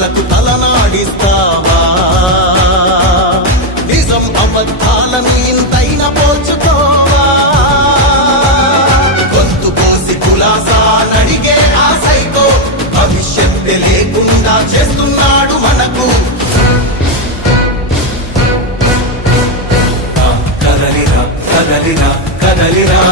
వాగ్దానాలకు తలనాడిస్తావా? నిజం అబద్ధాలను ఇంతైన పోచుకోవా? గొంతు కోసి కులాసా నడిగే ఆశైతో భవిష్యత్తు లేకుండా చేస్తున్నాడు మనకు. కదలిరా కదలిరా కదలిరా.